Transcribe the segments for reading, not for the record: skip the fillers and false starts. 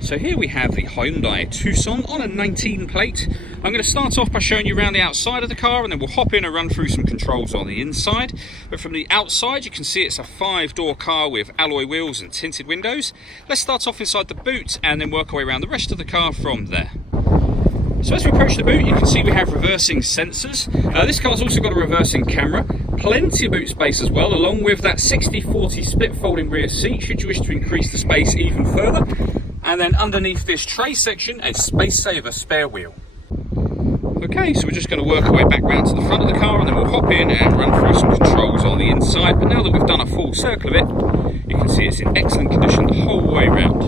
So here we have the Hyundai Tucson on a 19 plate. I'm going to start off by showing you around the outside of the car, and then we'll hop in and run through some controls on the inside. But from the outside you can see it's a 5-door car with alloy wheels and tinted windows. Let's start off inside the boot and then work our way around the rest of the car from there. So as we approach the boot, you can see we have reversing sensors. This car's also got a reversing camera, plenty of boot space as well, along with that 60/40 split folding rear seat should you wish to increase the space even further. And then underneath this tray section, a space saver spare wheel. Okay, so we're just going to work our way back round to the front of the car, and then we'll hop in and run through some controls on the inside. But now that we've done a full circle of it, you can see it's in excellent condition the whole way round.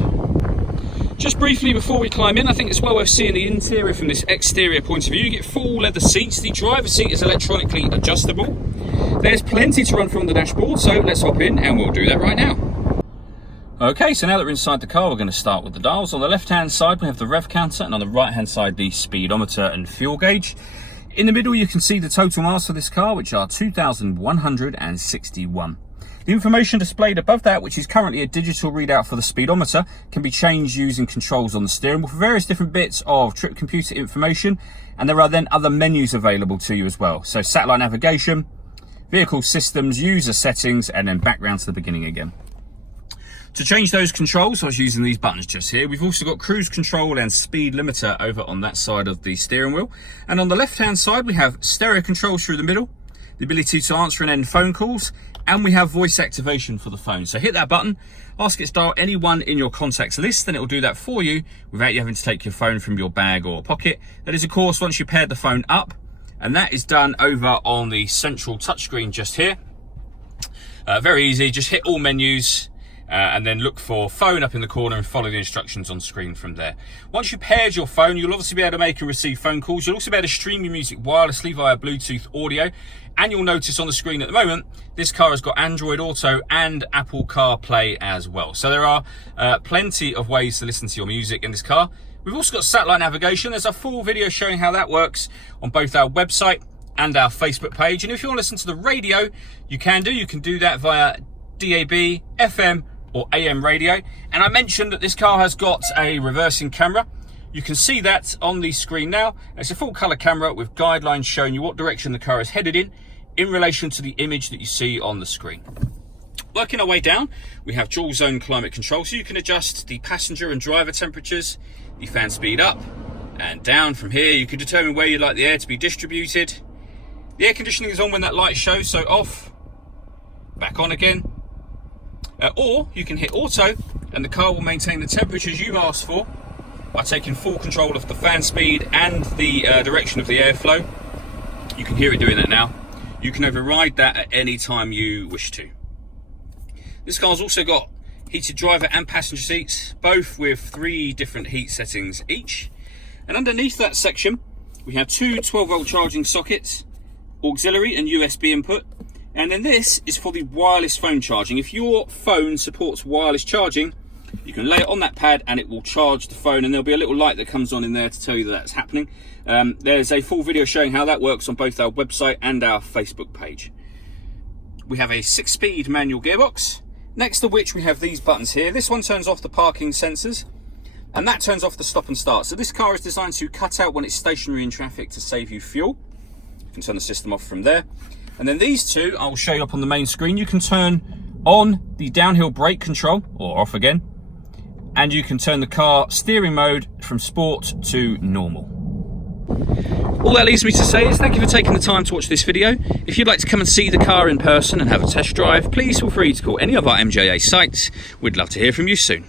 Just briefly before we climb in, I think it's well worth seeing the interior from this exterior point of view. You get full leather seats. The driver's seat is electronically adjustable. There's plenty to run from the dashboard, so let's hop in and we'll do that right now. Okay, so now that we're inside the car, we're going to start with the dials. On the left-hand side, we have the rev counter, and on the right-hand side, the speedometer and fuel gauge. In the middle, you can see the total miles for this car, which are 2,161. The information displayed above that, which is currently a digital readout for the speedometer, can be changed using controls on the steering wheel for various different bits of trip computer information, and there are then other menus available to you as well. So satellite navigation, vehicle systems, user settings, and then back round to the beginning again. To change those controls, I was using these buttons just here. We've also got cruise control and speed limiter over on that side of the steering wheel. And on the left-hand side, we have stereo controls through the middle, the ability to answer and end phone calls, and we have voice activation for the phone. So hit that button, ask it to dial anyone in your contacts list, and it will do that for you without you having to take your phone from your bag or pocket. That is, of course, once you paired the phone up, and that is done over on the central touchscreen just here. Very easy, just hit all menus, and then look for phone up in the corner and follow the instructions on screen from there. Once you've paired your phone, you'll obviously be able to make and receive phone calls. You'll also be able to stream your music wirelessly via Bluetooth audio. And you'll notice on the screen at the moment, this car has got Android Auto and Apple CarPlay as well. So there are plenty of ways to listen to your music in this car. We've also got satellite navigation. There's a full video showing how that works on both our website and our Facebook page. And if you want to listen to the radio, you can do that via DAB, FM, or AM radio. And I mentioned that this car has got a reversing camera. You can see that on the screen now. It's a full color camera with guidelines showing you what direction the car is headed in relation to the image that you see on the screen. Working our way down, we have dual zone climate control, so you can adjust the passenger and driver temperatures, the fan speed up and down. From here, you can determine where you'd like the air to be distributed. The air conditioning is on when that light shows, so off, back on again. Or you can hit auto and the car will maintain the temperatures you've asked for by taking full control of the fan speed and the direction of the airflow. You can hear it doing that now. You can override that at any time you wish to. This car's also got heated driver and passenger seats, both with 3 different heat settings each. And underneath that section, we have 2 12-volt charging sockets, auxiliary and USB input. And then this is for the wireless phone charging. If your phone supports wireless charging, you can lay it on that pad and it will charge the phone, and there'll be a little light that comes on in there to tell you that that's happening. There's a full video showing how that works on both our website and our Facebook page. We have a 6-speed manual gearbox, next to which we have these buttons here. This one turns off the parking sensors, and that turns off the stop and start. So this car is designed to cut out when it's stationary in traffic to save you fuel. You can turn the system off from there. And then these two, I'll show you up on the main screen. You can turn on the downhill brake control, or off again, and you can turn the car steering mode from sport to normal. All that leaves me to say is thank you for taking the time to watch this video. If you'd like to come and see the car in person and have a test drive, please feel free to call any of our MJA sites. We'd love to hear from you soon.